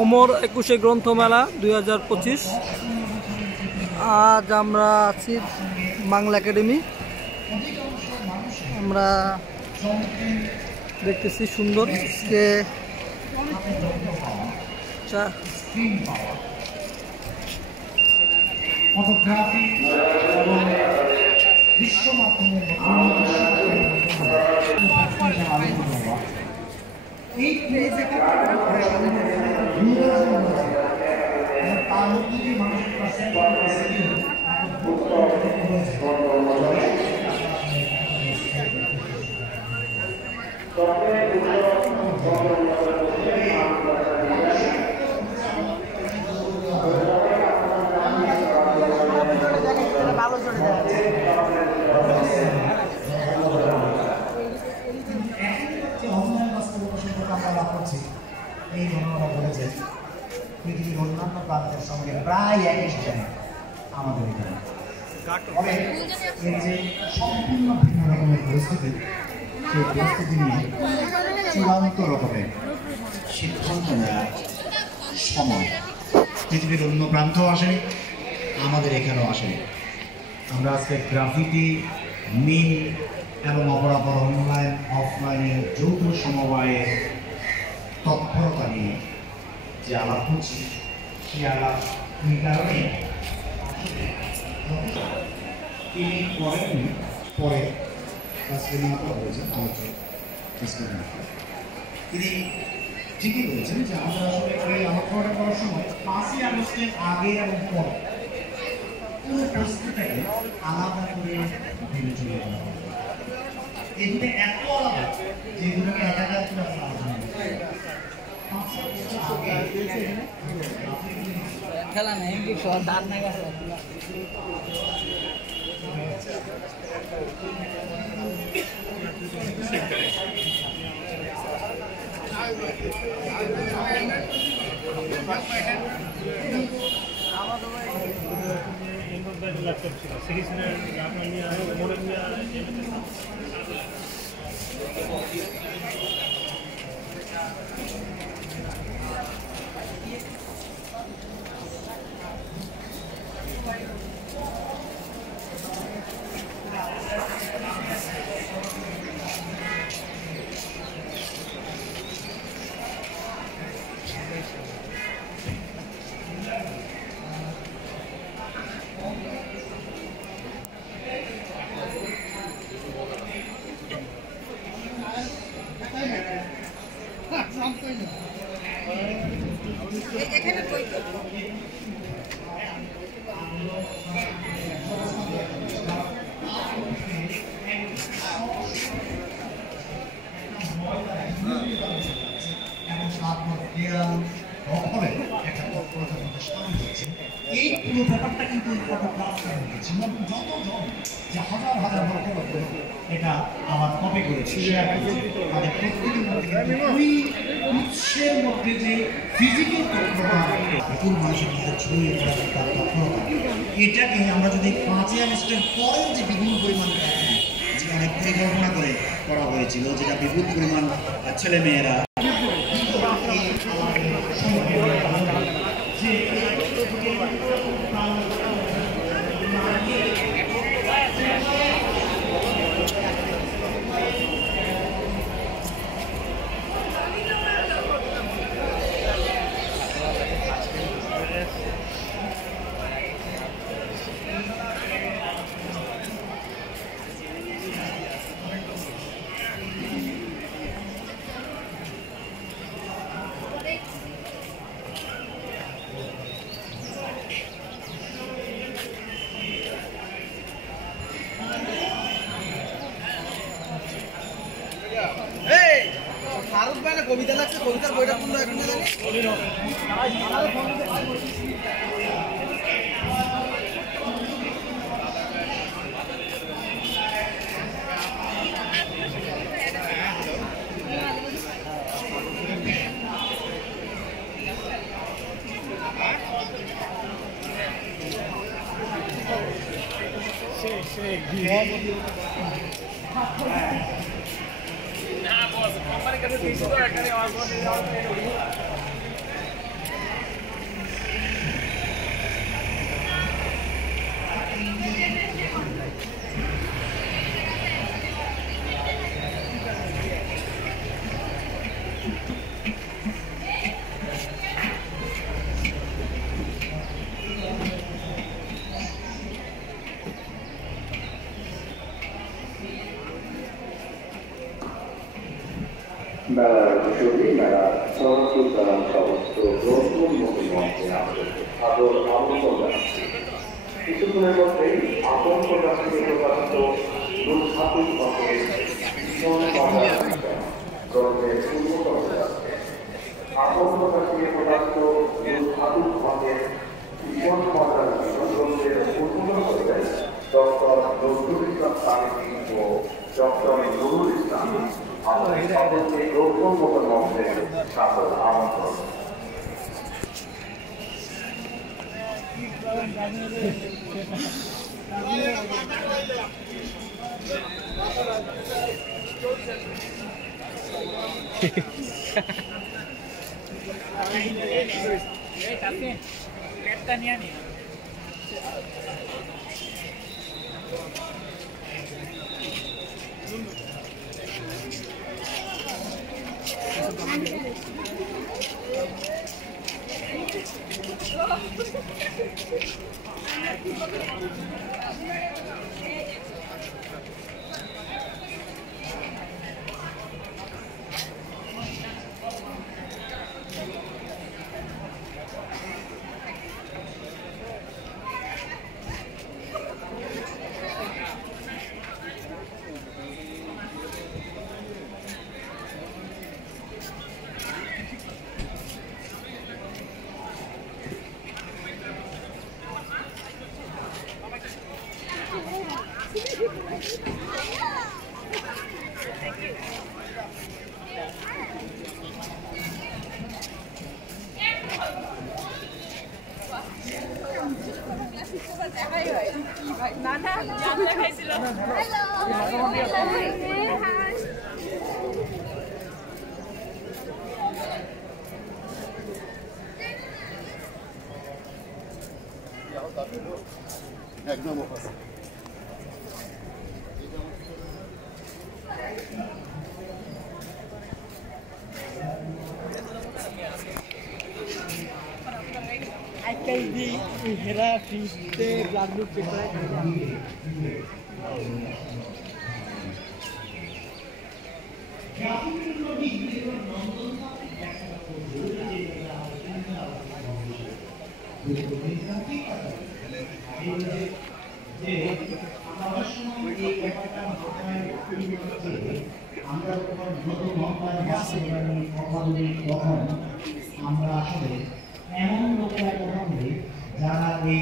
অমর 21 গ্রন্থমেলা 2025। আজ আমরা আছি বাংলা একাডেমি। আমরা দেখতেছি সুন্দর বিশ্ব মাধ্যমের এই তার মধ্যে যে মানুষের কাছে ভালো চলে যায়। এই ঘটনাটা বলেছে পৃথিবীর অন্যান্য প্রান্তের সঙ্গে প্রায় একই সাথে আমাদের এখানে এই যে সম্পূর্ণ ভিন্ন রকমের পরিস্থিতি, সেই পরিস্থিতি নিয়ে চূড়ান্ত রকমের সিদ্ধান্ত নেওয়ার সময় পৃথিবীর অন্য প্রান্তেও আসেনি, আমাদের এখানেও আসেনি। আমরা আজকে গ্রাফিটি, মিম এবং অপরাপর অনলাইন অফলাইনের যৌথ সমবায়ের তৎপরতা নিয়ে যে আলাপ হচ্ছে, সেই আলাপ এই কারণে তিনি করেন পরে হয়েছেন তিনি ঠিকই বলেছেন যে আমরা আসলে এই আলোচনা করার সময় 5ই আগস্টের আগে এবং পরে পুরো পরিস্থিতিটাকে আলাদা করে ভেবে চলে যাওয়া হবে। এগুলো এত আলাদা যেগুলোকে একাকার করে আলোচনা খেলা নেই দাঁড় না গেছে ল্যাপটপ ছিল সিরিজের এখানে কই এই পুরো ব্যাপারটা কিন্তু যতজন যে হাজার হাজার এটা আমার কপি করেছে তাদের প্রত্যেকের মধ্যে ওই উৎসের মধ্যে যে ফিজিক্যাল তৎপরতা, বিপুল মানুষের মধ্যে ছড়িয়ে পড়ার তার তৎপরতা, এটাকে আমরা যদি 5ই আগস্টের পরেও যে বিপুল পরিমাণ যে অনেক পরিকল্পনা করে করা হয়েছিল, যেটা বিপুল পরিমাণ ছেলেমেয়েরা ফারুক ভাই কবিতা লাগছে, কবিতার বইটা কোনটা এখন জানি Nah, bos, kemarin kan মেলার বিষয়টি মেলার সরস্বতী দ্বারা সমস্ত গ্রন্থমুখী মঞ্চে আদর আমন্ত্রণ জানাচ্ছি। কিছুক্ষণের মধ্যেই আপন প্রকাশিত প্রকাশিত দুঃখাতুক পথে ভীষণ গ্রন্থের উন্নত হয়ে যাচ্ছে। আপন প্রকাশিত প্রকাশিত দুঃখাতুক পথে ভীষণ মজার গ্রন্থের উন্নত হয়ে ডক্টর নজরুল ইসলাম সাহিত্যিক ও ডক্টর নুরুল ইসলাম আমাদের গ্রন্থমূলক মঞ্চে সাদর আমন্ত্রণ। একদম আজকাল দি হেরা ফিসতে ব্লাড গ্রুপ চেক করা আমরা আসলে এমন লোকেরা কথা বলি যারা এই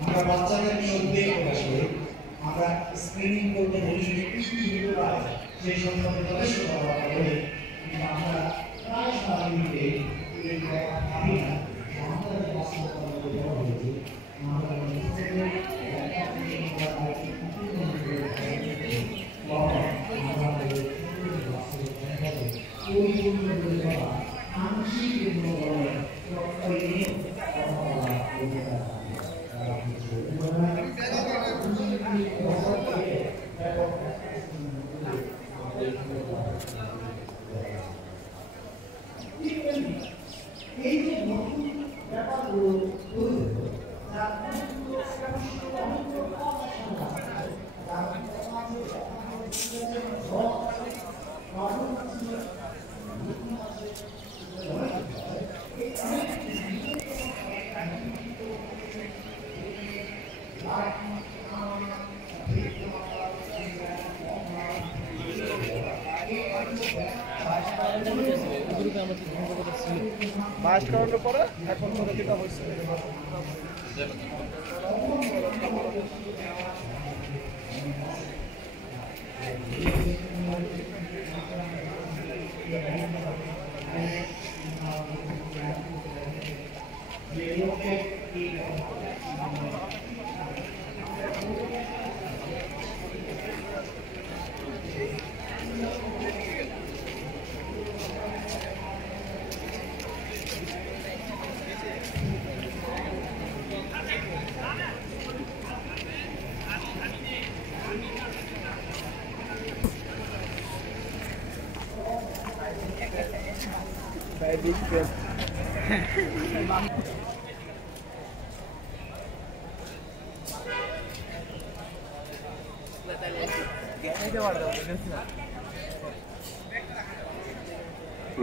আমরা বাচ্চাদেরকে উদ্বেগ প্রকাশ করি, আমরা স্ক্রিনিং করতে বলি সেই সম্পর্কে যথেষ্ট আমরা প্রায় সারাদিনে ভাবি না আমাদের বাস্তবতা হয়েছে আমরা মাস করানোর পরে এখন মনে যেটা হয়েছে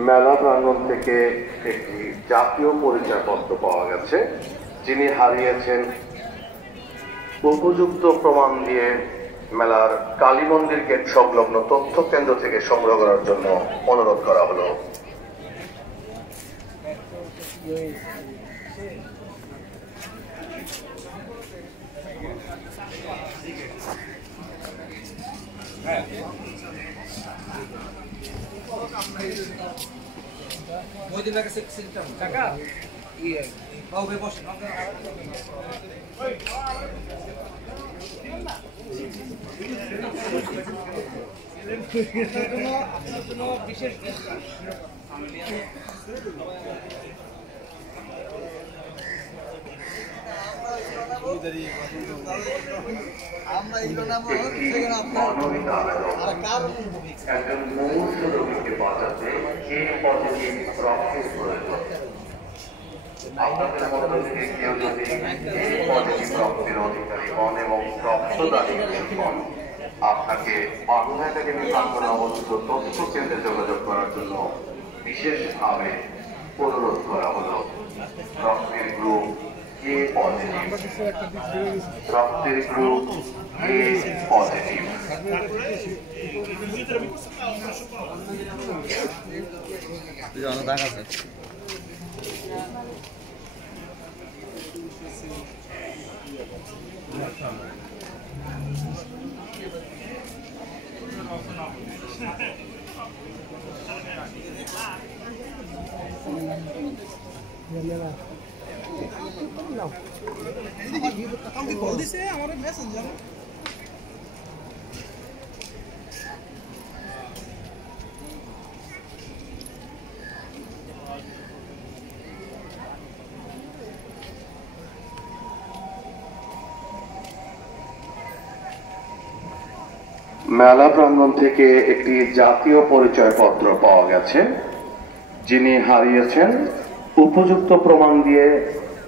মেলা প্রাঙ্গণ থেকে একটি জাতীয় পরিচয়পত্র পাওয়া গেছে, যিনি হারিয়েছেন উপযুক্ত প্রমাণ দিয়ে মেলার কালী মন্দির গেট সংলগ্ন তথ্য কেন্দ্র থেকে সংগ্রহ করার জন্য অনুরোধ করা হলো। একজন মুমূর্ষ রোগীকে বাঁচাতে এ পজিটিভ রক্তের প্রয়োজন। আপনাদের মধ্যে থেকে কেউ যদি এ পজিটিভ রক্তের অধিকারী হন এবং রক্তদানী হন, আপনাকে বাংলা একাডেমি প্রাঙ্গণে অবস্থিত তথ্য কেন্দ্রে যোগাযোগ করার জন্য বিশেষভাবে অনুরোধ করা হলো। রক্তের গ্রুপ এ পজিটিভ, রক্তের গ্রুপ এ পজিটিভ। মেলা প্রাঙ্গণ থেকে একটি জাতীয় পরিচয়পত্র পাওয়া গেছে, যিনি হারিয়েছেন উপযুক্ত প্রমাণ দিয়ে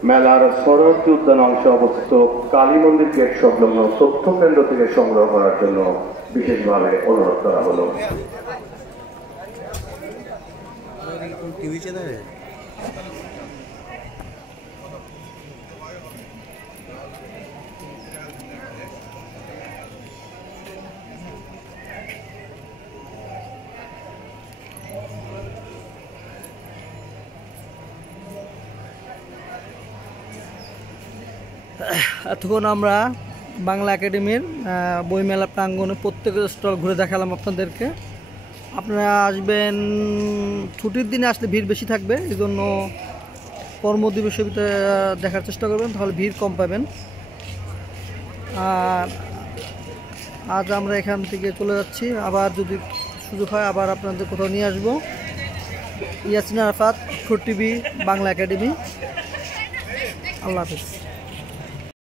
মেলার সরোবরী উদ্যান অংশে অবস্থিত কালী মন্দির গেট সংলগ্ন তথ্য কেন্দ্র থেকে সংগ্রহ করার জন্য বিশেষভাবে অনুরোধ করা হলো। টিভি চ্যানেলে এতক্ষণ আমরা বাংলা একাডেমির বইমেলা প্রাঙ্গণে প্রত্যেকের স্টল ঘুরে দেখালাম আপনাদেরকে। আপনারা আসবেন, ছুটির দিনে আসলে ভিড় বেশি থাকবে, এই জন্য কর্মদিবসের ভিতরে দেখার চেষ্টা করবেন, তাহলে ভিড় কম পাবেন। আর আজ আমরা এখান থেকে চলে যাচ্ছি, আবার যদি সুযোগ হয় আবার আপনাদের কোথাও নিয়ে আসবো। Yasin Arafat, TV, Bangla academy. আল্লাহ হাফেজ।